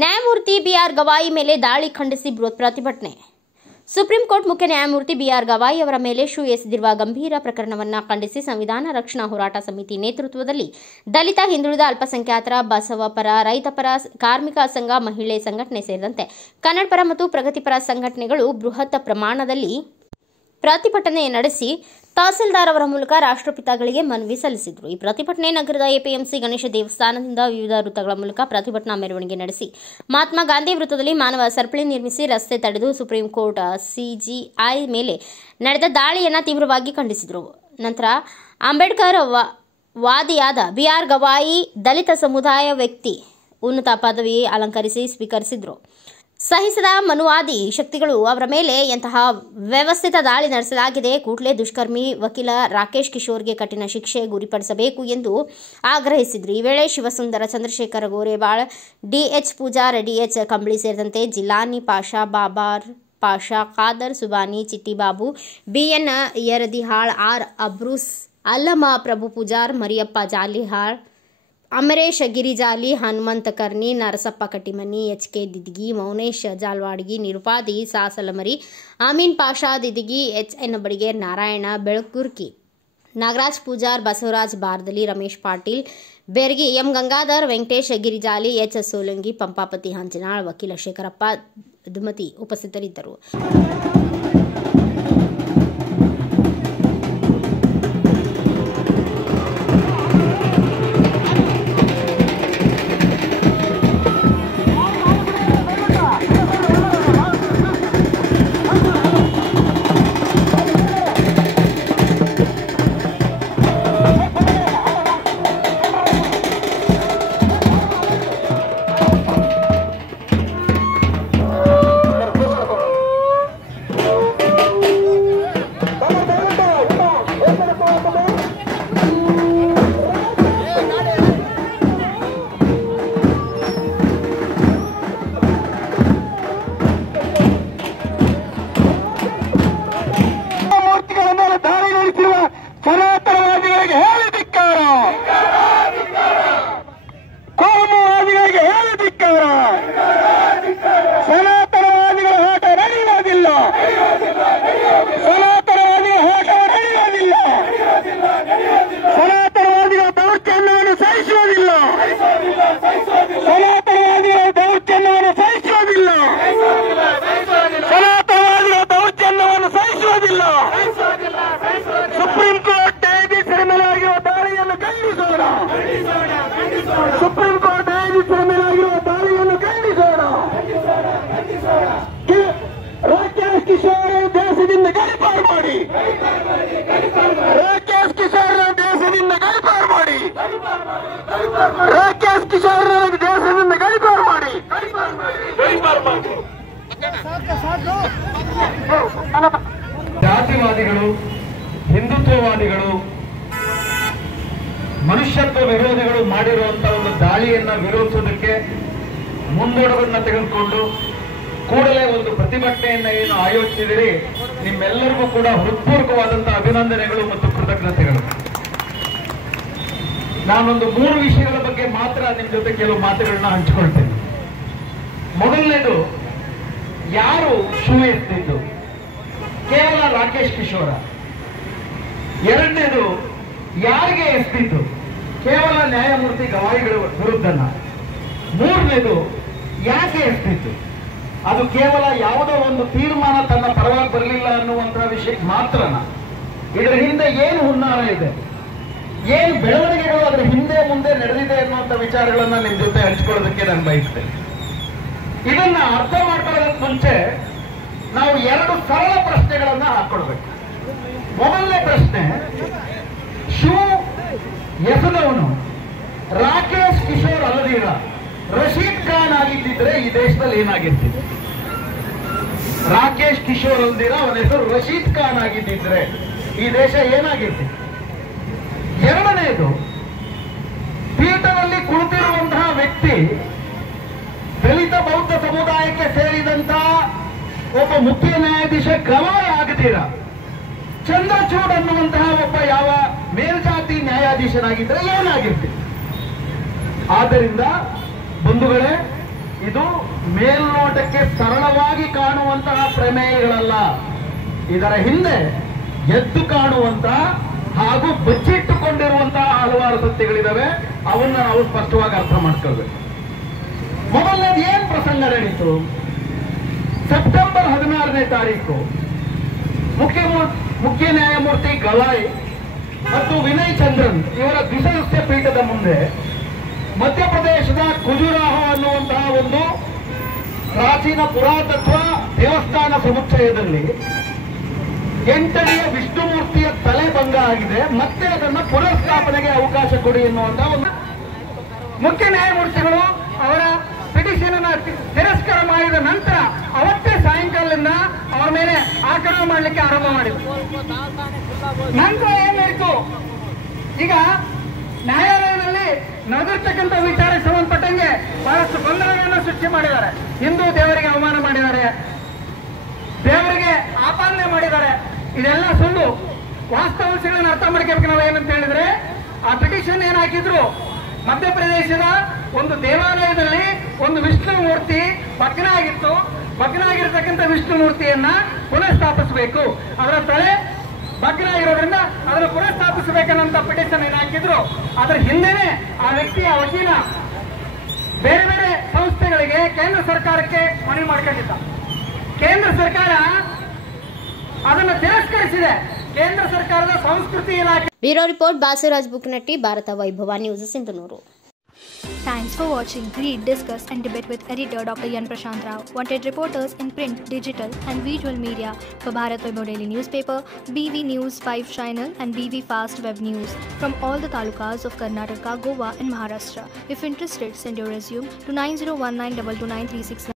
ನ್ಯಾಯಮೂರ್ತಿ ಬಿಆರ್ ಗವಾಯಿ ಮೇಲೆ ದಾಳಿ ಖಂಡಿಸಿ ಬೃಹತ್ ಪ್ರತಿಭಟನೆ. ಸುಪ್ರೀಂ ಕೋರ್ಟ್ ಮುಖ್ಯ ನ್ಯಾಯಮೂರ್ತಿ ಬಿಆರ್ ಗವಾಯಿ ಅವರ ಮೇಲೆ ಶೂ ಎಸೆದಿರುವ ಗಂಭೀರ ಪ್ರಕರಣವನ್ನು ಖಂಡಿಸಿ ಸಂವಿಧಾನ ರಕ್ಷಣಾ ಹೋರಾಟ ಸಮಿತಿ ನೇತೃತ್ವದಲ್ಲಿ ದಲಿತ, ಹಿಂದುಳಿದ, ಅಲ್ಪಸಂಖ್ಯಾತರ, ಬಸವ ಪರ, ರೈತ ಪರ, ಕಾರ್ಮಿಕ ಸಂಘ, ಮಹಿಳೆ ಸಂಘಟನೆ ಸೇರಿದಂತೆ ಕನ್ನಡಪರ ಮತ್ತು ಪ್ರಗತಿಪರ ಸಂಘಟನೆಗಳು ಬೃಹತ್ ಪ್ರಮಾಣದಲ್ಲಿ ಪ್ರತಿಭಟನೆ ನಡೆಸಿ ತಹಸೀಲ್ದಾರ್ ಅವರ ಮೂಲಕ ರಾಷ್ಟ್ರಪಿತಗಳಿಗೆ ಮನವಿ ಸಲ್ಲಿಸಿದರು. ಈ ಪ್ರತಿಭಟನೆ ನಗರದ ಎಪಿಎಂಸಿ ಗಣೇಶ ದೇವಸ್ಥಾನದಿಂದ ವಿವಿಧ ವೃತ್ತಗಳ ಮೂಲಕ ಪ್ರತಿಭಟನಾ ಮೆರವಣಿಗೆ ನಡೆಸಿ ಮಹಾತ್ಮ ಗಾಂಧಿ ವೃತ್ತದಲ್ಲಿ ಮಾನವ ಸರಪಳಿ ನಿರ್ಮಿಸಿ ರಸ್ತೆ ತಡೆದು ಸುಪ್ರೀಂ ಕೋರ್ಟ್ ಸಿಜಿಐ ಮೇಲೆ ನಡೆದ ದಾಳಿಯನ್ನು ತೀವ್ರವಾಗಿ ಖಂಡಿಸಿದರು. ನಂತರ ಅಂಬೇಡ್ಕರ್ ವಾದಿಯಾದ ಬಿಆರ್ ಗವಾಯಿ ದಲಿತ ಸಮುದಾಯ ವ್ಯಕ್ತಿ ಉನ್ನತ ಪದವಿ ಅಲಂಕರಿಸಿ ಸ್ವೀಕರಿಸಿದರು. ಸಹಿಸದ ಮನುವಾದಿ ಶಕ್ತಿಗಳು ಅವರ ಮೇಲೆ ಎಂತಹ ವ್ಯವಸ್ಥಿತ ದಾಳಿ ನಡೆಸಲಾಗಿದೆ, ಕೂಡಲೇ ದುಷ್ಕರ್ಮಿ ವಕೀಲ ರಾಕೇಶ್ ಕಿಶೋರ್ಗೆ ಕಠಿಣ ಶಿಕ್ಷೆ ಗುರಿಪಡಿಸಬೇಕು ಎಂದು ಆಗ್ರಹಿಸಿದರು. ಈ ವೇಳೆ ಶಿವಸುಂದರ, ಚಂದ್ರಶೇಖರ ಗೋರೆಬಾಳ್, ಡಿಎಚ್ ಪೂಜಾರ್, ಡಿಎಚ್ ಕಂಬಳಿ ಸೇರಿದಂತೆ Jilani Pasha, Babar Pasha, Khader Subani, Chitti Babu, BN Yaradihal, R Abrus, Allama Prabhu Pujar, Mariyappa Jalihal, Amaresh Girijali, Hanumantha Karni, Narasappa Kattimani, H K. Didigi, Mounesh Jalwadgi, Nirupadi, Sasalamari, Ameen Pasha Didigi, H N. Badiger, Narayana Belakurki, Nagaraj Pujar, Basavaraj Bardali, Ramesh Patil Bergi, M Gangadhar, Venkatesh Girijali, H Solangi, Pampapati Hanchanal, ವಕೀಲ ಶೇಖರಪ್ಪ ದುಮತಿ ಉಪಸ್ಥಿತರಿದ್ದರು. ಸುಪ್ರೀಂ ಕೋರ್ಟ್ ನ್ಯಾಯಾಧೀಶರ ಮೇಲಾಗಿರುವ ದಾಳಿಯನ್ನು ಖಂಡಿಸೋಣ. ರಾಕೇಶ್ ಕಿಶೋರ್ ದೇಶದಿಂದ ಗಡಿಪಾರು ಮಾಡಿ, ರಾಕೇಶ್ ಕಿಶೋರ್ ದೇಶದಿಂದ ಗಡಿಪಾರು ಮಾಡಿ, ರಾಕೇಶ್ ಕಿಶೋರ್ ದೇಶದಿಂದ ಗಡಿಪಾರು ಮಾಡಿ. ಜಾತಿವಾದಿಗಳು, ಹಿಂದುತ್ವವಾದಿಗಳು, ಮನುಷ್ಯತ್ವ ವಿರೋಧಿಗಳು ಮಾಡಿರುವಂತಹ ಒಂದು ದಾಳಿಯನ್ನ ವಿರೋಧಿಸೋದಕ್ಕೆ ಮುಂದೂಡವನ್ನು ತೆಗೆದುಕೊಂಡು ಕೂಡಲೇ ಒಂದು ಪ್ರತಿಭಟನೆಯನ್ನ ಏನು ಆಯೋಜಿಸಿದಿರಿ, ನಿಮ್ಮೆಲ್ಲರಿಗೂ ಕೂಡ ಹೃತ್ಪೂರ್ವಕವಾದಂತಹ ಅಭಿನಂದನೆಗಳು ಮತ್ತು ಕೃತಜ್ಞತೆಗಳು. ನಾನೊಂದು 3 ವಿಷಯಗಳ ಬಗ್ಗೆ ಮಾತ್ರ ನಿಮ್ ಜೊತೆ ಕೆಲವು ಮಾತುಗಳನ್ನ ಹಂಚಿಕೊಳ್ತೇನೆ. ಮೊದಲನೇದು, ಯಾರು ಶೂ ಎತ್ತಿದ್ದು? ಕೇವಲ ರಾಕೇಶ್ ಕಿಶೋರ. ಎರಡನೇದು, ಯಾರಿಗೆ ಎಸ್ತಿದ್ದು? ಕೇವಲ ನ್ಯಾಯಮೂರ್ತಿ ಗವಾಯಿಗಳ ವಿರುದ್ಧನ. ಮೂರನೇದು, ಯಾಕೆ ಎಸ್ತಿದ್ದು? ಅದು ಕೇವಲ ಯಾವುದೋ ಒಂದು ತೀರ್ಮಾನ ತನ್ನ ಪರವಾಗಿ ಬರಲಿಲ್ಲ ಅನ್ನುವಂತಹ ವಿಷಯಕ್ಕೆ ಮಾತ್ರನ? ಇದರ ಹಿಂದೆ ಏನು ಹುನ್ನಾರ ಇದೆ, ಏನು ಬೆಳವಣಿಗೆಗಳು ಅದರ ಹಿಂದೆ ಮುಂದೆ ನಡೆದಿದೆ ಅನ್ನುವಂಥ ವಿಚಾರಗಳನ್ನ ನಿಮ್ ಜೊತೆ ಹಂಚಿಕೊಳ್ಳೋದಕ್ಕೆ ನಾನು ಬಯಸ್ತೇನೆ. ಇದನ್ನ ಅರ್ಥ ಮಾಡ್ಕೊಳ್ಳೋದಕ್ಕೆ ಮುಂಚೆ ನಾವು 2 ಸರಳ ಪ್ರಶ್ನೆಗಳನ್ನ ಹಾಕೊಳ್ಬೇಕು. ಮೊದಲನೇ ಪ್ರಶ್ನೆ, ಶೂ ಎಸೆದವನು ರಾಕೇಶ್ ಕಿಶೋರ್ ಅಲ್ಲದಿರ ರಶೀದ್ ಖಾನ್ ಆಗಿದ್ದಿದ್ರೆ ಈ ದೇಶದಲ್ಲಿ ಏನಾಗಿರ್ತಿದೆ? ರಾಕೇಶ್ ಕಿಶೋರ್ ಅಲ್ಲದಿರ ಅವನ ಹೆಸರು ರಶೀದ್ ಖಾನ್ ಆಗಿದ್ದಿದ್ರೆ ಈ ದೇಶ ಏನಾಗಿರ್ತಿದೆ? ಎರಡನೇದು, ಪೀಠದಲ್ಲಿ ಕುಳಿತಿರುವಂತಹ ವ್ಯಕ್ತಿ ದಲಿತ ಬೌದ್ಧ ಸಮುದಾಯಕ್ಕೆ ಸೇರಿದಂತಹ ಒಬ್ಬ ಮುಖ್ಯ ನ್ಯಾಯಾಧೀಶ ಗವಾಯಿ ಆಗದಿರ ಚಂದ್ರಚೂಡ್ ಅನ್ನುವಂತಹ ಒಬ್ಬ ಯಾವ ಮೇಲ್ಜಾತಿ ನ್ಯಾಯಾಧೀಶನಾಗಿದ್ದರೆ ಏನಾಗಿರ್ತೀವಿ? ಆದ್ದರಿಂದ ಬಂಧುಗಳೇ, ಇದು ಮೇಲ್ನೋಟಕ್ಕೆ ಸರಳವಾಗಿ ಕಾಣುವಂತಹ ಪ್ರಮೇಯಗಳಲ್ಲ. ಇದರ ಹಿಂದೆ ಎದ್ದು ಕಾಣುವಂತಹ ಹಾಗೂ ಬಚ್ಚಿಟ್ಟುಕೊಂಡಿರುವಂತಹ ಹಲವಾರು ಸತ್ಯಗಳಿದಾವೆ. ಅವನ್ನ ನಾವು ಸ್ಪಷ್ಟವಾಗಿ ಅರ್ಥ ಮಾಡ್ಕೊಳ್ಬೇಕು. ಮೊದಲನೇದು ಏನ್ ಪ್ರಸಂಗ ನಡೀತು? ಸೆಪ್ಟೆಂಬರ್ 16ನೇ ತಾರೀಕು ಮುಖ್ಯ ನ್ಯಾಯಮೂರ್ತಿ ಗವಾಯ್ ಮತ್ತು ವಿನಯ್ ಚಂದ್ರನ್ ಇವರ ದ್ವಿಸದಸ್ಯ ಪೀಠದ ಮುಂದೆ ಮಧ್ಯಪ್ರದೇಶದ ಖಜುರಾಹೋ ಅನ್ನುವಂತಹ ಒಂದು ಪ್ರಾಚೀನ ಪುರಾತತ್ವ ದೇವಸ್ಥಾನ ಸಮುಚ್ಚಯದಲ್ಲಿ 8 ಅಡಿಯ ವಿಷ್ಣುಮೂರ್ತಿಯ ತಲೆ ಭಂಗ ಆಗಿದೆ, ಮತ್ತೆ ಅದನ್ನ ಪುನರ್ಸ್ಥಾಪನೆಗೆ ಅವಕಾಶ ಕೊಡಿ ಎನ್ನುವಂತಹ ಒಂದು ಮುಖ್ಯ ನ್ಯಾಯಮೂರ್ತಿಗಳು ಅವರ ಪಿಟಿಷನ್ ಅನ್ನು ತಿರಸ್ಕಾರ ಮಾಡಿದ ನಂತರ ಅವತ್ತೇ ಸಾಯಂಕಾಲದಿಂದ ಅವರ ಮೇಲೆ ಆಕ್ರಮಣ ಮಾಡಲಿಕ್ಕೆ ಆರಂಭ ಮಾಡಿದ್ರು. ನಂತರ ಏನಾಯ್ತು? ಈಗ ನ್ಯಾಯಾಲಯದಲ್ಲಿ ನಡೆದಿರ್ತಕ್ಕಂಥ ವಿಚಾರಕ್ಕೆ ಸಂಬಂಧಪಟ್ಟಂಗೆ ಬಹಳಷ್ಟು ಗೊಂದಲಗಳನ್ನು ಸೃಷ್ಟಿ ಮಾಡಿದ್ದಾರೆ. ಹಿಂದೂ ದೇವರಿಗೆ ಅವಮಾನ ಮಾಡಿದ್ದಾರೆ, ದೇವರಿಗೆ ಆಪಾದನೆ ಮಾಡಿದ್ದಾರೆ. ಇದೆಲ್ಲ ಸುಳ್ಳು. ವಾಸ್ತವಾಂಶಗಳನ್ನು ಅರ್ಥ ಮಾಡ್ಕೋಬೇಕು. ನಾವು ಏನಂತ ಹೇಳಿದ್ರೆ, ಆ ಪಿಟಿಷನ್ ಏನ್ ಹಾಕಿದ್ರು, ಮಧ್ಯಪ್ರದೇಶದ ಒಂದು ದೇವಾಲಯದಲ್ಲಿ ಒಂದು ವಿಷ್ಣು ಮೂರ್ತಿ ಭಗ್ನ ಆಗಿತ್ತು. ಭಗ್ನ ಆಗಿರತಕ್ಕಂಥ ವಿಷ್ಣು ಮೂರ್ತಿಯನ್ನ ಪುನಃಸ್ಥಾಪಿಸಬೇಕು, ಅದರ ತಲೆ ಭಗ್ನ ಆಗಿರೋದ್ರಿಂದ ಅದನ್ನು ಪುನಃಸ್ಥಾಪಿಸಬೇಕನ್ನಂತ ಪಿಟಿಷನ್ ಏನ್ ಹಾಕಿದ್ರು. ಅದರ ಹಿಂದೆನೆ ಆ ವ್ಯಕ್ತಿಯ ವಕೀಲ ಬೇರೆ ಬೇರೆ ಸಂಸ್ಥೆಗಳಿಗೆ, ಕೇಂದ್ರ ಸರ್ಕಾರಕ್ಕೆ ಮನವಿ ಮಾಡ್ಕೊಂಡಿದ್ದ. ಕೇಂದ್ರ ಸರ್ಕಾರ ಅದನ್ನು ತಿರಸ್ಕರಿಸಿದೆ. ಕೇಂದ್ರ ಸರ್ಕಾರದ ಸಂಸ್ಕೃತಿ ಇಲಾಖೆ. ಬ್ಯೂರೋ ರಿಪೋರ್ಟ್ ಬಾಸುರಾಜ್ ಬುಕ್ನಟ್ಟಿ, ಭಾರತ ವೈಭವ news, Sindhanur. Thanks for watching. Read, discuss and debate with editor Dr. Yan Prashant Rao. Wanted reporters in print, digital and visual media for Bharat Vaibhav Daily Newspaper, BV News 5 Channel and BV Fast Web News from all the talukas of Karnataka, Goa and Maharashtra. If interested, send your resume to 9019229369.